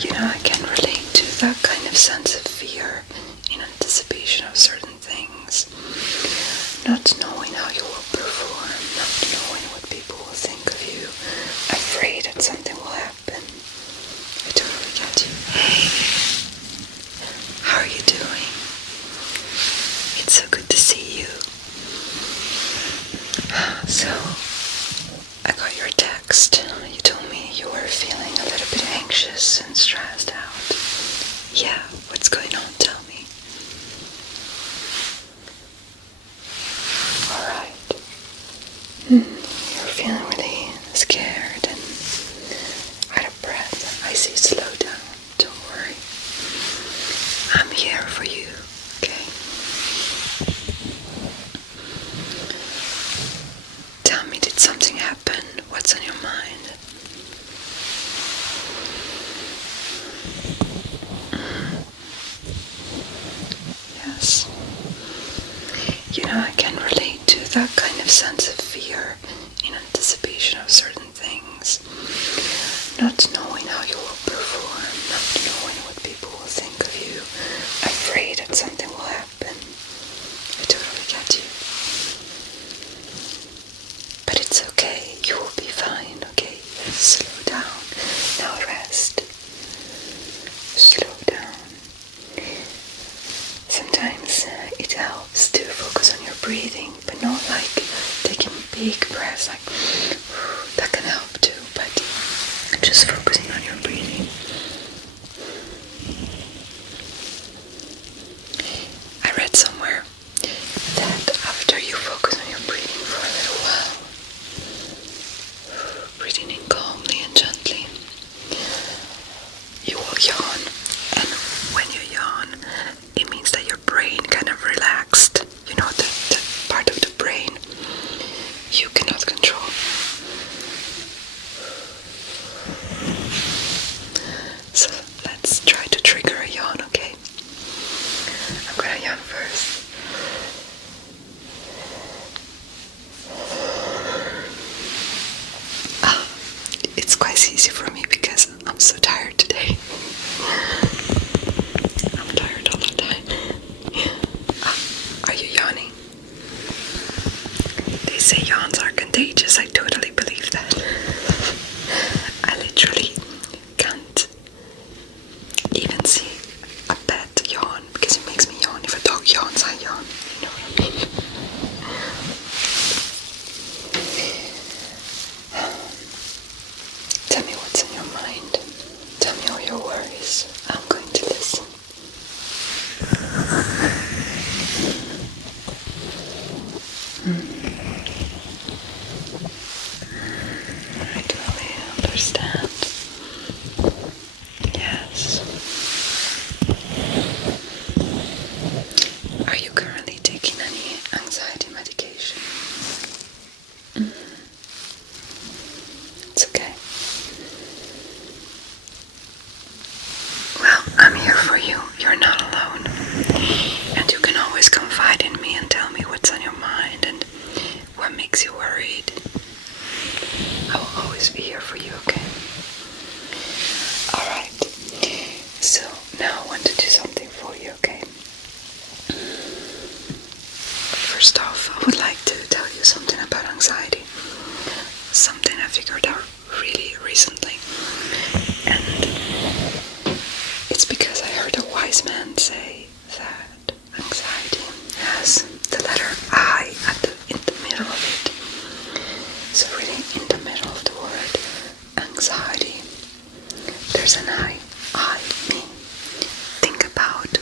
I can relate to that kind of sense of fear in anticipation of certain things. Not knowing how you will perform, not knowing what people will think of you, afraid that something will happen. I totally get you. Hey, how are you doing? It's so good to see you. So, I got your text. You told me you were feeling a little bit anxious and stressed out. Yeah, what's going on? Tell me. Alright. You're feeling really scared and out of breath. I see. Slow down. Don't worry. I'm here for you, okay? Tell me, did something happen? What's on your mind? Yes. I can relate to that kind of sense of fear in anticipation of certain things. Not knowing how you will perform, not knowing what people will think of you, afraid that something will happen. I totally get you. But it's okay, you will be fine, okay? Slow down. Now rest. Slow down. Sometimes it helps to focus on your breathing, but not like taking big breaths, like that can help too, but just focusing on your breathing. I read somewhere that after you focus on your breathing for a little while, breathing in calmly and gently, you will yawn, and when you yawn, it means that your brain kind of relaxed. The part of the brain you cannot control. So let's try to trigger a yawn, okay? I'm gonna yawn first. It's quite easy for me because I'm so tired today. I'm tired all the time. Are you yawning? They say yawns are contagious. I totally believe that. I literally can't even see a pet yawn because it makes me yawn. If a dog yawns, I yawn. You know what I mean? Tell me what's in your mind. Tell me all your worries. I'm going to listen. I totally understand. Yes. Are you currently taking any anxiety medication? It's okay. Well, I'm here for you. You're not alone. And you can always confide in me and tell me what's on your mind and what makes you worried. I will always be here for you, okay? Alright. So, now I want to do something for you, okay? First off, I would like to tell you something about anxiety. Something I figured out really recently. And it's because I heard a wise man say that anxiety has the letter I in the middle of it. So really in the middle of the word anxiety, there's an I mean. Think about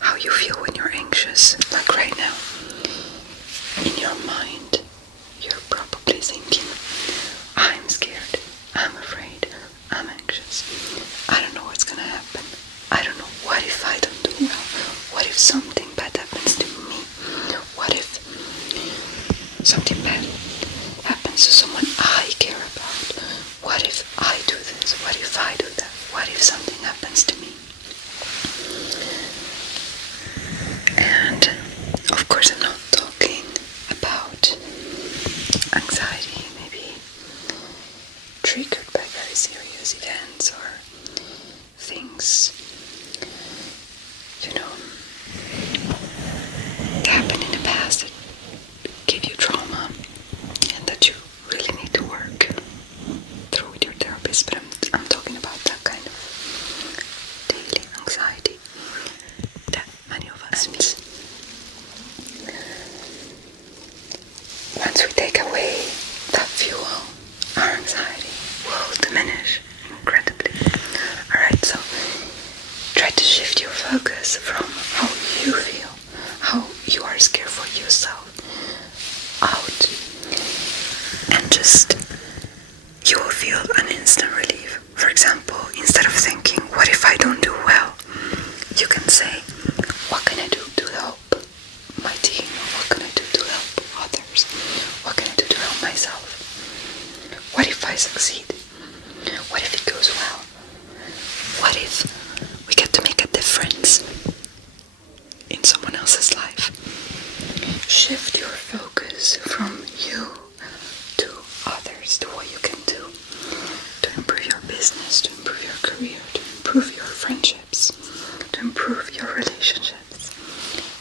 how you feel when you're anxious, like right now. In your mind, you're probably thinking, I'm scared, I'm afraid, I'm anxious. I don't know what's gonna happen. I don't know, what if I don't do well? What if something bad happens to me? What if something bad happens to someone I care about? What if I do this? What if I do that? What if something happens to me? And of course I'm not talking about anxiety maybe triggered by very serious events or things, that happened in the past that give you trauma and that you really need to work through with your therapist. But I'm talking about that kind of daily anxiety that many of us meet. Once we take away that fuel, our anxiety will diminish incredibly. Alright, so try to shift your focus from how you feel, how you are scared for yourself, out, and just you will feel an instant relief. For example, instead of thinking, what if I don't do well, you can say, what can I do to help my team? What can I do to help others? What can I do to help myself? What if I succeed? What if it goes well? What if we get to make a difference in someone else's life? Shift your focus from you to others, to what you can do to improve your business, to improve your career, to improve your friendships, to improve your relationships,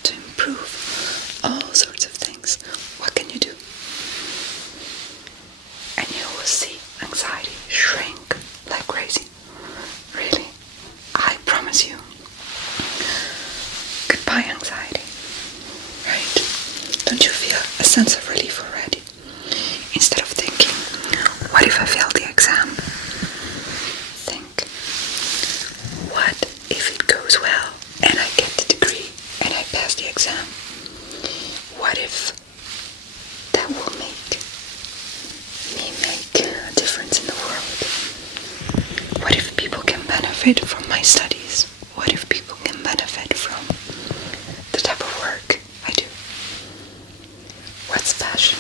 to improve all sorts of things. What can you do? And you will see anxiety shrink like crazy. Really, I promise you. Goodbye, anxiety. Right? Don't you feel a sense of relief already? Instead of thinking, what if I fail the exam? Think, what if it goes well and I get the degree and I pass the exam? What if that will make a difference in the world? What if people can benefit from my studies? What if people can benefit from the type of work I do? What's passion?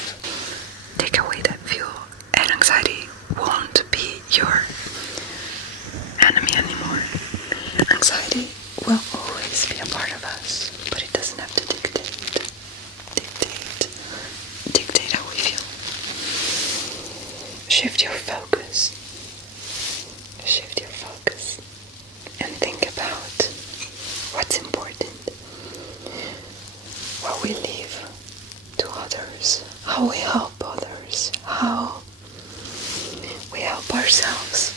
Take away that fuel and anxiety won't be your enemy anymore. Anxiety will always be a part of us, but it doesn't have to dictate how we feel. Shift your focus. Shift your focus and think about what's important. What we leave to others, how we help others, how we help ourselves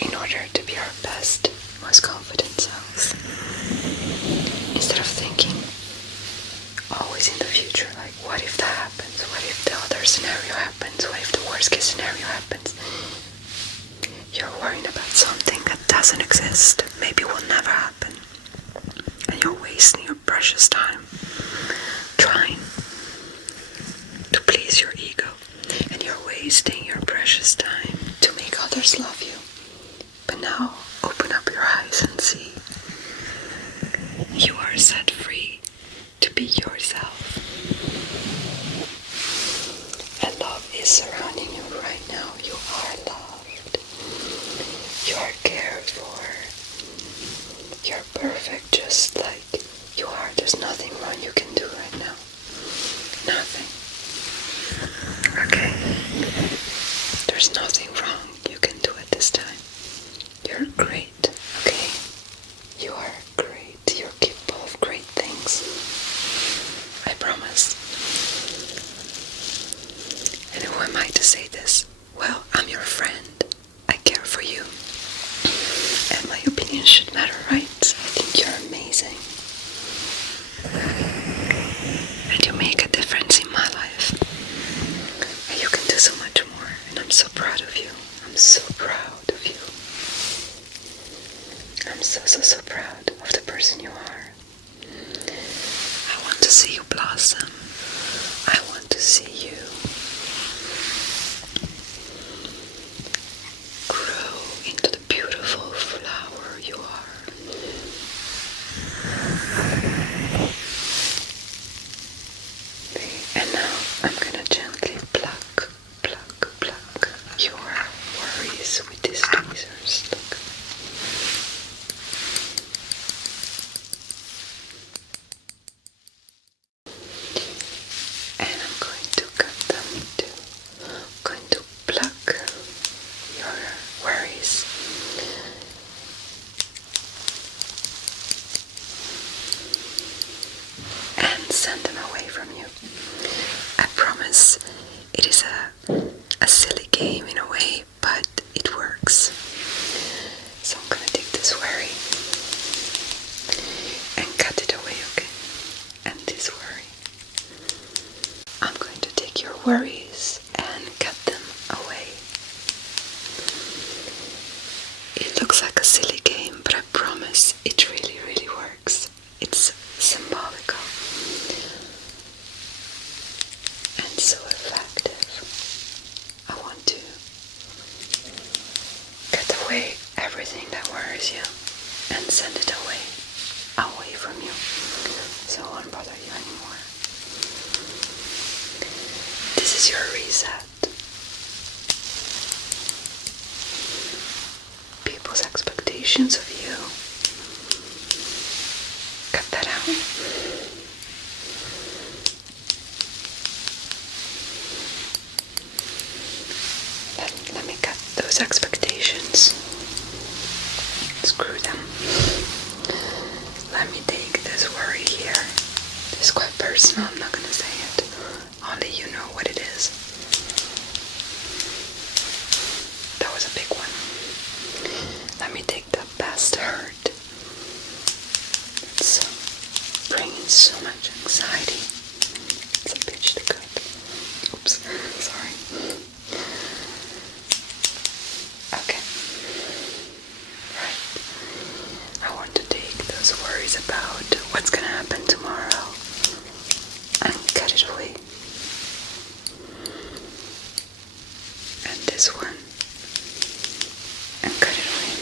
in order to be our best, most confident selves. Instead of thinking always in the future, like what if that happens, what if the other scenario happens, what if the worst case scenario happens. You're worrying about something that doesn't exist, maybe will never happen, and you're wasting your precious time trying to please your ego, and you're wasting your precious time to make others love you. But now open up your eyes and see you are set free to be yourself, and love is surrounding you right now. You are loved, you are cared for, you're perfect just like you are. There's nothing wrong you can do right now. Nothing. Okay? There's nothing wrong you can do at this time. You're great, okay? You are great. You're capable of great things. I promise. And who am I to say this? Well, I'm your friend. I care for you. And my opinion should matter, right? I think you're amazing. And you make a difference in my life. And you can do so much more. And I'm so proud of you. I'm so proud of you. I'm so proud of the person you are. I want to see you blossom. I want to see you grow into the beautiful flower you are. And now I'm gonna gently pluck your worries with these tweezers. Look. And I'm going to cut them like a silly game, but I promise it really, really works. It's symbolical and so effective. I want to get away everything that worries you and send it away from you, so it won't bother you anymore. This is your reset. People's expectations of you, cut that out. Let me cut those expectations. Screw them. Let me take this worry here. It's quite personal, I'm not gonna say it. Only you know what it is. That was a big one. Let me take the best hurt. It's bringing so much anxiety. It's a bitch to cut. Oops, sorry. Okay. Right. I want to take those worries about what's gonna happen tomorrow and cut it away. And this one, and cut it away.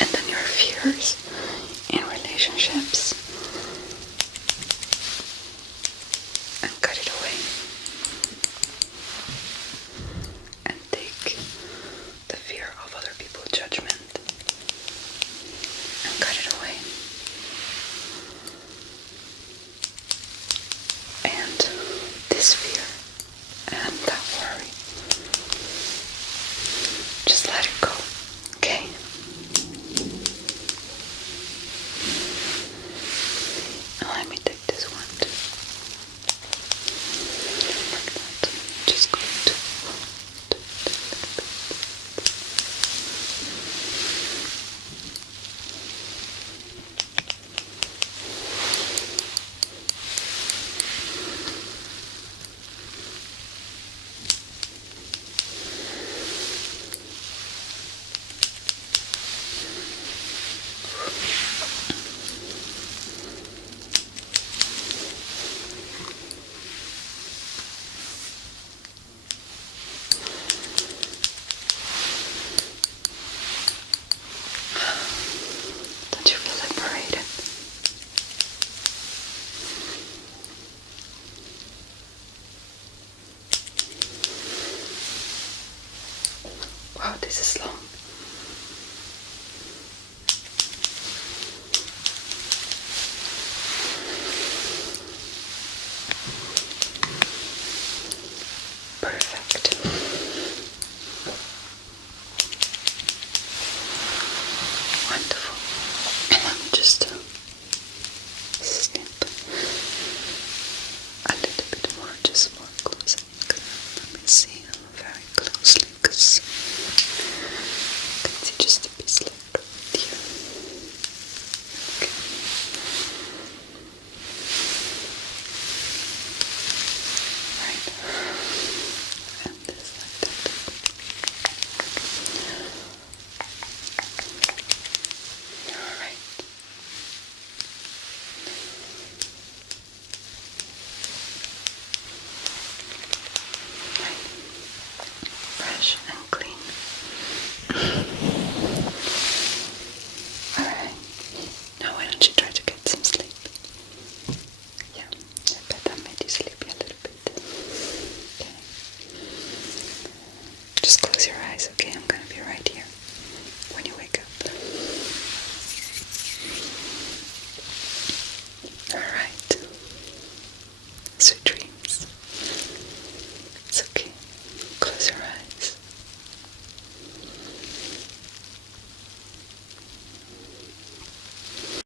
And then your fears in relationships,